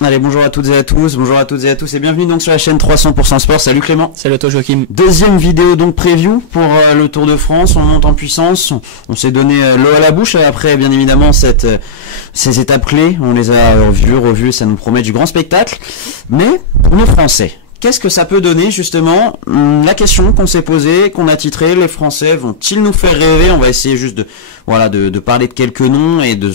Allez, bonjour à toutes et à tous, et bienvenue donc sur la chaîne 300% Sport. Salut Clément. Salut à toi Joachim. Deuxième vidéo donc preview pour le Tour de France. On monte en puissance, on s'est donné l'eau à la bouche après bien évidemment ces étapes clés. On les a revues, ça nous promet du grand spectacle. Mais pour nos Français, qu'est-ce que ça peut donner justement? La question qu'on s'est posée, qu'on a titrée, les Français vont-ils nous faire rêver? On va essayer juste de parler de quelques noms et de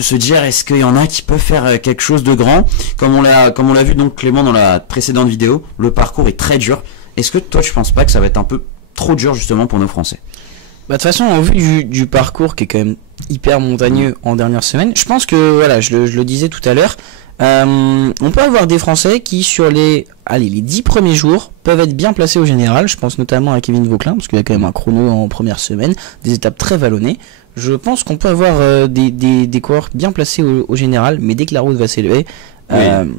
se dire est-ce qu'il y en a qui peuvent faire quelque chose de grand, comme on l'a vu donc Clément dans la précédente vidéo. Le parcours est très dur. Est-ce que toi tu penses pas que ça va être un peu trop dur justement pour nos Français? Bah de toute façon, au vu du parcours qui est quand même hyper montagneux en dernière semaine, je pense que voilà, je le disais tout à l'heure, on peut avoir des Français qui sur les 10 premiers jours peuvent être bien placés au général. Je pense notamment à Kevin Vauquelin parce qu'il y a quand même un chrono en première semaine, des étapes très vallonnées. Je pense qu'on peut avoir des coureurs bien placés au général, mais dès que la route va s'élever...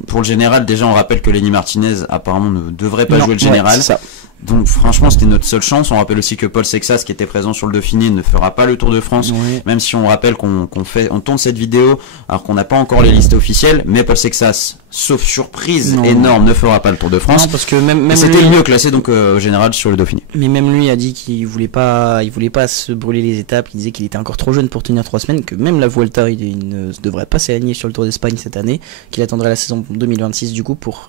Pour le général, déjà on rappelle que Lenny Martinez apparemment ne devrait pas jouer le général. Ouais, c'est ça. Donc franchement c'était notre seule chance. On rappelle aussi que Paul Sexas, qui était présent sur le Dauphiné, ne fera pas le Tour de France, même si on rappelle qu'on tourne cette vidéo alors qu'on n'a pas encore les listes officielles. Mais Paul Sexas, sauf surprise énorme, ne fera pas le Tour de France. Non, parce que même c'était lui, le mieux classé donc au général sur le Dauphiné. Mais même lui a dit qu'il voulait pas se brûler les étapes. Il disait qu'il était encore trop jeune pour tenir 3 semaines, que même la Vuelta il ne devrait pas s'aligner sur le Tour d'Espagne cette année, qu'il attendrait la saison 2026 du coup pour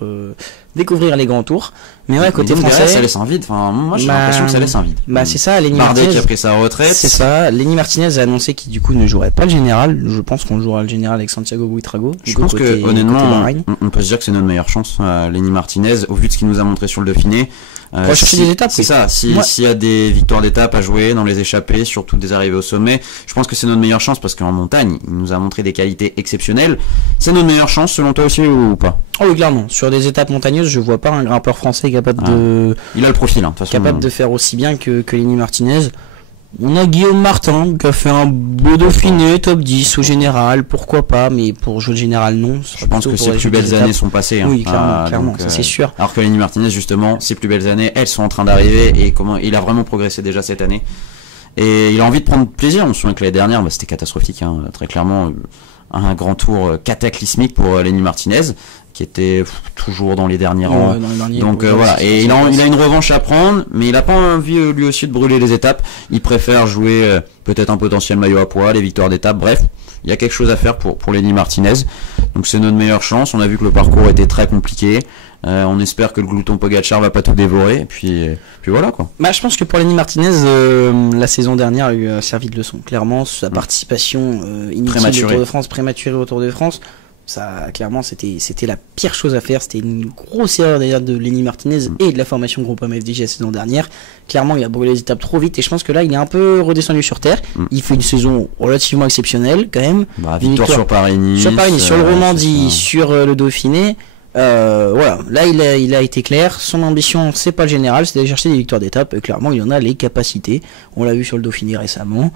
découvrir les grands tours. Mais ouais, côté français, ça laisse un vide. Enfin, moi j'ai l'impression que ça laisse un vide. C'est ça. Lenny Bardet Martinez qui a pris sa retraite. C'est ça. Lenny Martinez a annoncé qu'il du coup ne jouerait pas le général. Je pense qu'on jouera le général avec Santiago Buitrago. Je pense que honnêtement, on peut se dire que c'est notre meilleure chance, Lenny Martinez, au vu de ce qu'il nous a montré sur le Dauphiné. Pour chercher des étapes. C'est ça. S'il y a des victoires d'étapes à jouer dans les échappées, surtout des arrivées au sommet, je pense que c'est notre meilleure chance parce qu'en montagne, il nous a montré des qualités exceptionnelles. C'est notre meilleure chance selon toi aussi ou pas? Oh oui, clairement. Sur des étapes montagneuses, je vois pas un grimpeur français capable il a le profil, de toute façon, capable de faire aussi bien que Lenny Martinez. On a Guillaume Martin qui a fait un beau Dauphiné, top 10 au général, pourquoi pas, mais pour jouer le général non. Je pense que ses plus belles années sont passées. Oui, clairement, ça c'est sûr. Alors que Lenny Martinez, justement, ses plus belles années, elles sont en train d'arriver et il a vraiment progressé déjà cette année. Et il a envie de prendre plaisir. On se souvient que l'année dernière, c'était catastrophique, très clairement, un grand tour cataclysmique pour Lenny Martinez, qui était toujours dans les derniers rangs. Donc voilà, et il a une revanche à prendre, mais il a pas envie lui aussi de brûler les étapes. Il préfère jouer peut-être un potentiel maillot à poids, les victoires d'étape. Bref, il y a quelque chose à faire pour Lenny Martinez. Donc c'est notre meilleure chance. On a vu que le parcours était très compliqué. On espère que le glouton Pogacar va pas tout dévorer. Et puis voilà quoi. Je pense que pour Lenny Martinez, la saison dernière lui a servi de leçon. Clairement, sa participation inutile au Tour de France, prématurée au Tour de France. Ça, clairement, c'était la pire chose à faire. C'était une grosse erreur d'ailleurs de Lenny Martinez et de la formation Groupama FDJ la saison dernière. Clairement, il a brûlé les étapes trop vite et je pense que là, il est un peu redescendu sur terre. Il fait une saison relativement exceptionnelle quand même. Victoire sur Paris-Nice. Sur le Romandie, sur le Dauphiné. Voilà, là il a été clair. Son ambition, c'est pas le général, c'est d'aller chercher des victoires d'étape. Et clairement, il en a les capacités. On l'a vu sur le Dauphiné récemment.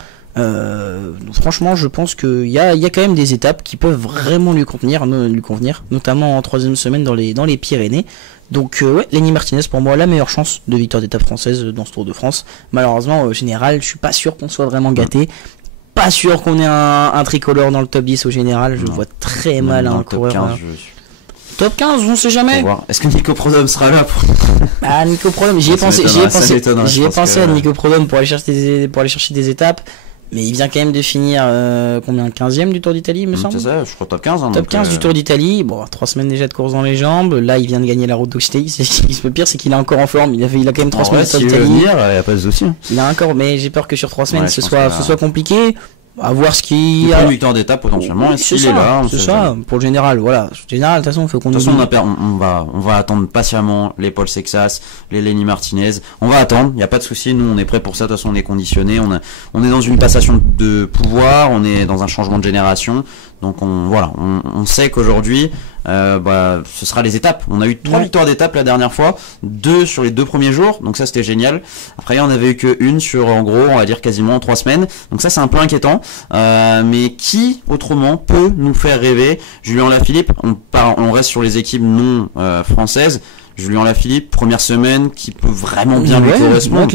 Franchement, je pense qu'il y a quand même des étapes qui peuvent vraiment lui convenir, notamment en 3e semaine dans les Pyrénées. Donc Lenny Martinez pour moi la meilleure chance de victoire d'étape française dans ce Tour de France. Malheureusement au général, je suis pas sûr qu'on soit vraiment gâté. Pas sûr qu'on ait un tricolore dans le top 10 au général. Je vois très mal un coureur. Top 15, on sait jamais. Est-ce que Nico Prodhomme sera là pour... Nico Prodhomme, j'y ai pensé à Nico Prodhomme pour aller chercher des étapes. Mais il vient quand même de finir combien 15e du Tour d'Italie, il me semble. C'est ça, je crois top 15. Top 15 du Tour d'Italie. Bon, 3 semaines déjà de course dans les jambes. Là, il vient de gagner la Route d'Occitanie. Le pire, c'est qu'il est encore en forme. Il a quand même 3 semaines de Tour d'Italie. Il y a pas de souci. Il a encore, mais j'ai peur que sur 3 semaines, ce soit compliqué. À voir ce qu'il y a. Une victoire d'étape potentiellement. C'est ça. Pour le général, voilà. Le général, de toute façon, il faut qu'on. De toute façon, on va attendre patiemment les Paul Sexas, les Lenny Martinez. On va attendre. Il n'y a pas de souci. Nous, on est prêt pour ça. De toute façon, on est conditionné. On est dans une passation de pouvoir. On est dans un changement de génération. Donc on sait qu'aujourd'hui, ce sera les étapes. On a eu 3 victoires d'étape la dernière fois, 2 sur les 2 premiers jours. Donc ça, c'était génial. Après, il y en avait eu qu'une sur, en gros, on va dire quasiment 3 semaines. Donc ça, c'est un peu inquiétant. Mais qui autrement peut nous faire rêver? Julien Lafilippe, on reste sur les équipes non françaises. Julien Lafilippe, première semaine qui peut vraiment bien lui Ouais, correspondre.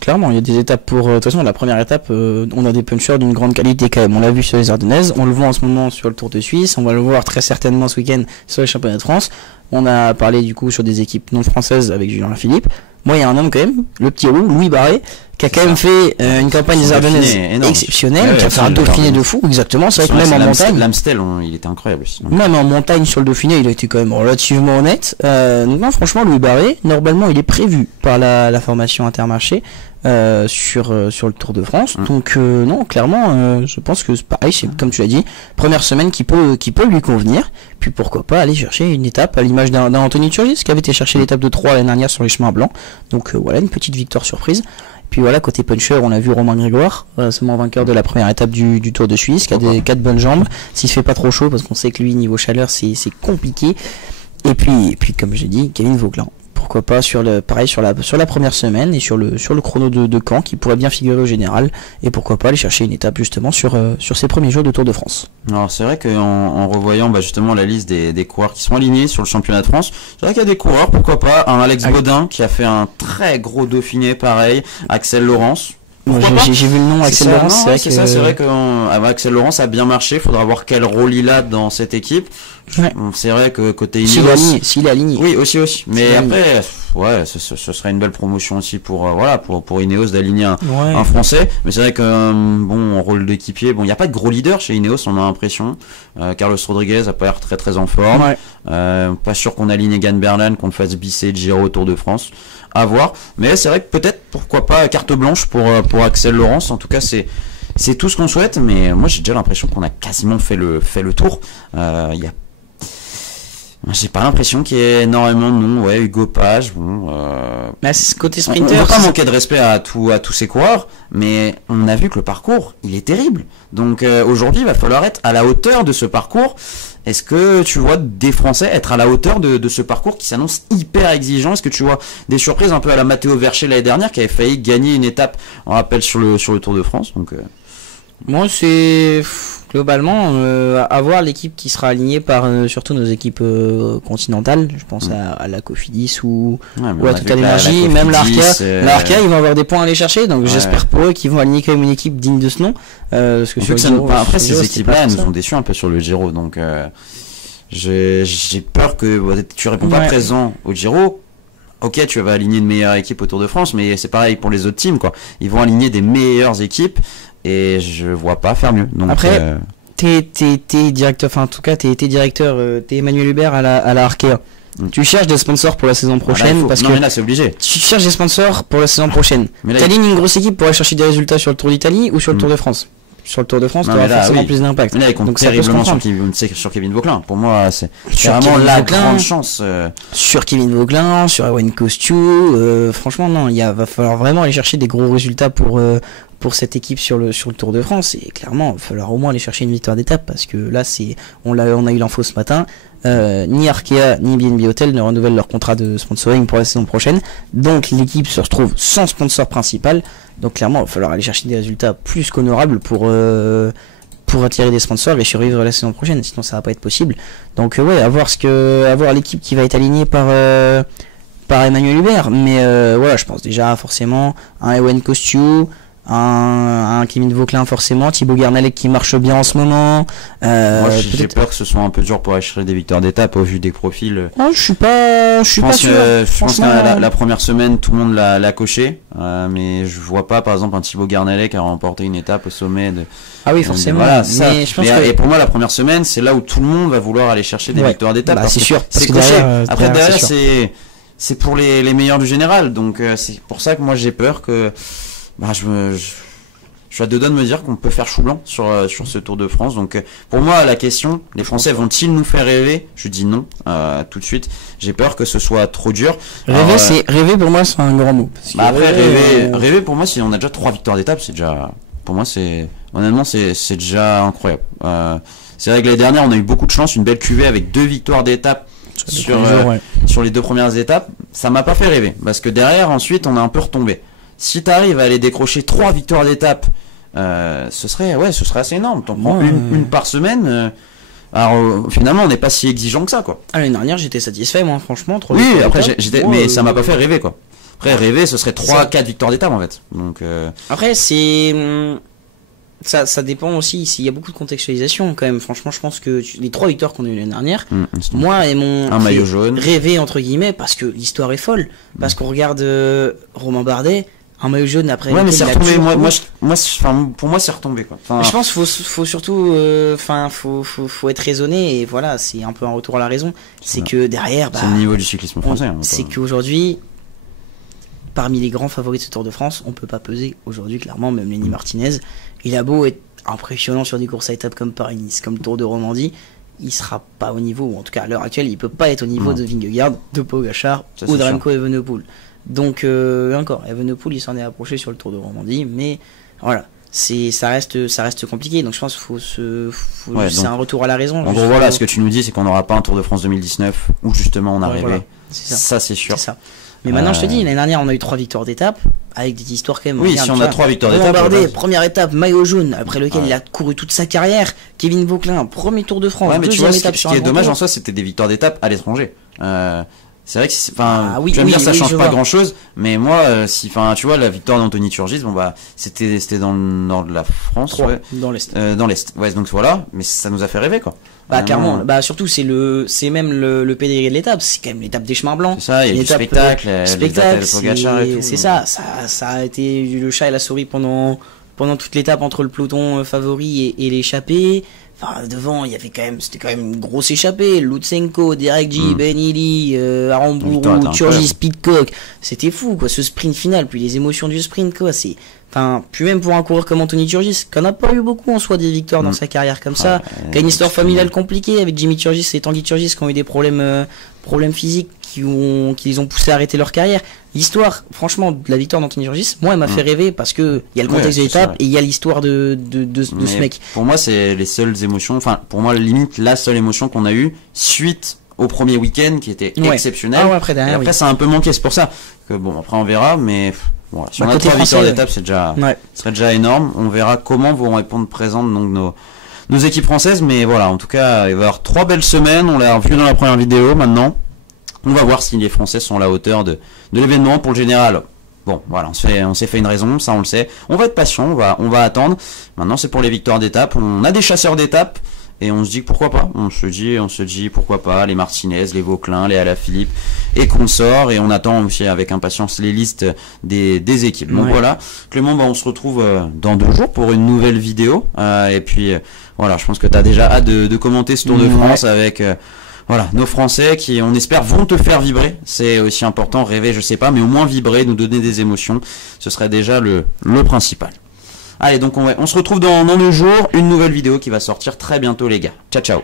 clairement, il y a des étapes pour. De toute façon, la première étape, on a des punchers d'une grande qualité quand même. On l'a vu sur les Ardennaises, on le voit en ce moment sur le Tour de Suisse, on va le voir très certainement ce week-end sur les championnats de France. On a parlé du coup sur des équipes non françaises avec Julien Lafilippe. Moi, il y a un homme quand même, le petit roux, Louis Barré, qui a quand même fait une campagne des Ardennaises exceptionnelle, qui a fait un Dauphiné de fou, exactement. C'est vrai que même en montagne. L'Amstel, il était incroyable aussi. Même en montagne sur le Dauphiné, il a été quand même relativement honnête. Donc non, franchement, Louis Barré, normalement, il est prévu par la formation Intermarché sur le Tour de France. Donc non, clairement, je pense que c'est pareil, c'est comme tu l'as dit, première semaine qui peut lui convenir. Puis pourquoi pas aller chercher une étape à l'image d'un Anthony Turgis qui avait été chercher l'étape de 3 l'année dernière sur les chemins blancs. Donc voilà, une petite victoire surprise. Puis voilà, côté puncher, on a vu Romain Grégoire, seulement vainqueur de la première étape du Tour de Suisse, qui a des 4 bonnes jambes, s'il se fait pas trop chaud, parce qu'on sait que lui, niveau chaleur, c'est compliqué. Et puis, comme j'ai dit, Kevin Vauquelin. Pourquoi pas sur la première semaine et sur le chrono de Caen, qui pourrait bien figurer au général, et pourquoi pas aller chercher une étape justement sur ces premiers jours de Tour de France. Alors c'est vrai qu'en revoyant justement la liste des coureurs qui sont alignés sur le championnat de France, c'est vrai qu'il y a des coureurs, pourquoi pas, un Alex Baudin qui a fait un très gros Dauphiné, pareil, Axel Laurence. J'ai vu le nom Axel Laurence, c'est vrai que Axel Laurence a bien marché, faudra voir quel rôle il a dans cette équipe. Ouais. C'est vrai que côté Ineos, s'il est aligné. Oui, aussi. Mais après, ouais, ce serait une belle promotion aussi pour Ineos d'aligner un Français. Mais c'est vrai que bon, en rôle d'équipier, bon, il n'y a pas de gros leader chez Ineos, on a l'impression. Carlos Rodriguez a pas l'air très très en forme. Ouais. Pas sûr qu'on aligne Egan Bernal, qu'on le fasse bisser de Giro au Tour de France. À voir. Mais c'est vrai que peut-être, pourquoi pas, carte blanche pour Axel Laurence. En tout cas, c'est tout ce qu'on souhaite. Mais moi, j'ai déjà l'impression qu'on a quasiment fait le tour. J'ai pas l'impression qu'il y ait énormément de noms. Ouais, Hugo Page, bon. Mais côté On sprinter, ne peut pas manquer de respect à tous ces coureurs, mais on a vu que le parcours, il est terrible. Donc aujourd'hui, il va falloir être à la hauteur de ce parcours. Est-ce que tu vois des Français être à la hauteur de ce parcours qui s'annonce hyper exigeant? Est-ce que tu vois des surprises un peu à la Matteo Vercher l'année dernière qui avait failli gagner une étape, on rappelle, sur le Tour de France? Donc moi, c'est globalement avoir l'équipe qui sera alignée par surtout nos équipes continentales. Je pense à la Cofidis ou à Total Energy, même l'Arca, ils vont avoir des points à aller chercher. Donc j'espère pour eux qu'ils vont aligner quand même une équipe digne de ce nom. Parce que sur après ces équipes-là, elles nous ont déçus un peu sur le Giro. Donc j'ai peur que tu réponds pas présent au Giro. Ok, tu vas aligner une meilleure équipe au Tour de France, mais c'est pareil pour les autres teams, quoi. Ils vont aligner des meilleures équipes et je vois pas faire mieux. Donc, après, t'es directeur, enfin en tout cas t'es directeur, t'es Emmanuel Hubert à la Arkea. Tu cherches des sponsors pour la saison prochaine parce que mais là c'est obligé. Tu cherches des sponsors pour la saison prochaine. T'alignes une grosse équipe pour aller chercher des résultats sur le Tour d'Italie ou sur le Tour de France. Sur le Tour de France, tu auras forcément plus d'impact. Mais là, il compte terriblement sur Kevin Vauquelin. Pour moi, c'est vraiment la grande chance. Sur Kevin Vauquelin, sur Ewan Costiu, franchement, non, va falloir vraiment aller chercher des gros résultats pour cette équipe sur le Tour de France. Et clairement, il va falloir au moins aller chercher une victoire d'étape parce que là, on a eu l'info ce matin. Ni Arkea ni BNB Hotel ne renouvellent leur contrat de sponsoring pour la saison prochaine. Donc l'équipe se retrouve sans sponsor principal. Donc clairement, il va falloir aller chercher des résultats plus qu'honorables pour attirer des sponsors et survivre la saison prochaine. Sinon, ça va pas être possible. Donc ouais, à voir l'équipe qui va être alignée par Emmanuel Hubert. Mais voilà, je pense déjà forcément un Ewan Costiu, un Kevin Vauquelin forcément, Thibaut Garnalec qui marche bien en ce moment. Moi j'ai peur que ce soit un peu dur pour acheter des victoires d'étape au vu des profils. Je suis pas sûr. Je pense que la première semaine tout le monde l'a coché, mais je vois pas par exemple un Thibaut Garnalec a remporté une étape au sommet de. Ah oui forcément. Voilà, mais je pense et pour moi la première semaine c'est là où tout le monde va vouloir aller chercher des victoires d'étape. C'est sûr. C'est coché. Après derrière c'est pour les meilleurs du général, donc c'est pour ça que moi j'ai peur que. Je suis à deux doigts de me dire qu'on peut faire chou blanc sur ce Tour de France. Donc pour moi la question, les Français vont-ils nous faire rêver? Je dis non tout de suite. J'ai peur que ce soit trop dur. Rêver pour moi c'est un grand mot. Après rêver pour moi si on a déjà 3 victoires d'étape c'est déjà, pour moi honnêtement c'est déjà incroyable. C'est vrai que l'année dernière on a eu beaucoup de chance, une belle cuvée avec 2 victoires d'étape sur les 2 premières étapes. Ça m'a pas fait rêver parce que derrière ensuite on a un peu retombé. Si tu arrives à aller décrocher 3 victoires d'étape, ce serait assez énorme. T'en prends une par semaine. Alors finalement on n'est pas si exigeant que ça quoi. Ah, l'année dernière j'étais satisfait moi franchement. Oui après mais ça m'a pas fait rêver quoi. Après rêver ce serait 3-4 victoires d'étape en fait. Donc après c'est ça dépend aussi, il y a beaucoup de contextualisation quand même. Franchement je pense que les 3 victoires qu'on a eu l'année dernière, moi et mon un maillot jaune rêvé entre guillemets parce que l'histoire est folle, parce qu'on regarde Romain Bardet, un maillot jaune après. Ouais mais c'est retombé, pour moi c'est retombé quoi. Je pense faut surtout faut être raisonné et voilà, c'est un peu un retour à la raison, c'est que derrière c'est le niveau du cyclisme français c'est qu'aujourd'hui parmi les grands favoris de ce Tour de France, on peut pas peser aujourd'hui clairement, même Lenny Martinez, il a beau être impressionnant sur des courses à étapes comme Paris-Nice, comme le Tour de Romandie, il sera pas au niveau, ou en tout cas à l'heure actuelle il peut pas être au niveau de Vingegaard, de Pogačar ou de Remco Evenepoel. Donc encore Evenepoel il s'en est approché sur le Tour de Romandie, mais voilà, ça reste compliqué, donc je pense qu'il c'est un retour à la raison. En gros voilà, ce que tu nous dis c'est qu'on n'aura pas un Tour de France 2019 où justement on a rêvé, voilà. Ça c'est sûr. C'est ça. Mais maintenant je te dis, l'année dernière on a eu 3 victoires d'étape avec des histoires quand même. Oui, si on a 3 victoires d'étape. Bardet, première étape, maillot jaune, après lequel il a couru toute sa carrière. Kevin Vauquelin, premier Tour de France, mais deuxième étape ce qui est dommage en soi, c'était des victoires d'étape à l'étranger. C'est vrai que tu vas me dire ça change pas grand chose, mais moi tu vois la victoire d'Anthony Turgis, bon bah c'était dans le nord de la France, dans l'est. Dans l'est. Ouais, donc voilà, mais ça nous a fait rêver quoi. Bah clairement, bah surtout c'est même le pédigré de l'étape, c'est quand même l'étape des chemins blancs. C'est ça, il y a du spectacle, c'est ça a été le chat et la souris pendant toute l'étape entre le peloton favori et l'échappée. Enfin, devant, c'était quand même une grosse échappée. Lutsenko, Derek G, Ben Healy, Aramburu, Turgis, Pidcock. C'était fou, quoi, ce sprint final. Puis les émotions du sprint, quoi. Puis même pour un coureur comme Anthony Turgis, qui n'a pas eu beaucoup en soi des victoires dans sa carrière comme ça, qui a une histoire familiale compliquée avec Jimmy Turgis et Tanguy Turgis qui ont eu des problèmes physiques qui les ont poussés à arrêter leur carrière. L'histoire, franchement, de la victoire d'Anthony Turgis, moi, elle m'a fait rêver parce que il y a le contexte de l'étape et il y a l'histoire de ce mec. Pour moi, c'est les seules émotions, pour moi, limite, la seule émotion qu'on a eue suite au premier week-end qui était exceptionnel. Après, ça a un peu manqué, c'est pour ça que bon, après, on verra, mais voilà. Si on a 3 victoires d'étape, ce serait déjà énorme. On verra comment vont répondre présentes, donc, nos équipes françaises, mais voilà, en tout cas, il va y avoir 3 belles semaines, on l'a vu dans la première vidéo, maintenant. On va voir si les Français sont à la hauteur de l'événement. Pour le général, bon, voilà, on s'est fait une raison, ça on le sait. On va être patient, on va attendre. Maintenant, c'est pour les victoires d'étape. On a des chasseurs d'étape et on se dit pourquoi pas. On se dit pourquoi pas. Les Martinez, les Vauquelin, les Alaphilippe et consorts. Et on attend aussi avec impatience les listes des équipes. Donc voilà, Clément, on se retrouve dans 2 jours pour une nouvelle vidéo. Et puis voilà, je pense que tu as déjà hâte de commenter ce Tour de France avec voilà, nos Français qui, on espère, vont te faire vibrer. C'est aussi important, rêver, je sais pas, mais au moins vibrer, nous donner des émotions. Ce serait déjà le principal. Allez, donc on se retrouve dans 2 jours. Une nouvelle vidéo qui va sortir très bientôt, les gars. Ciao, ciao.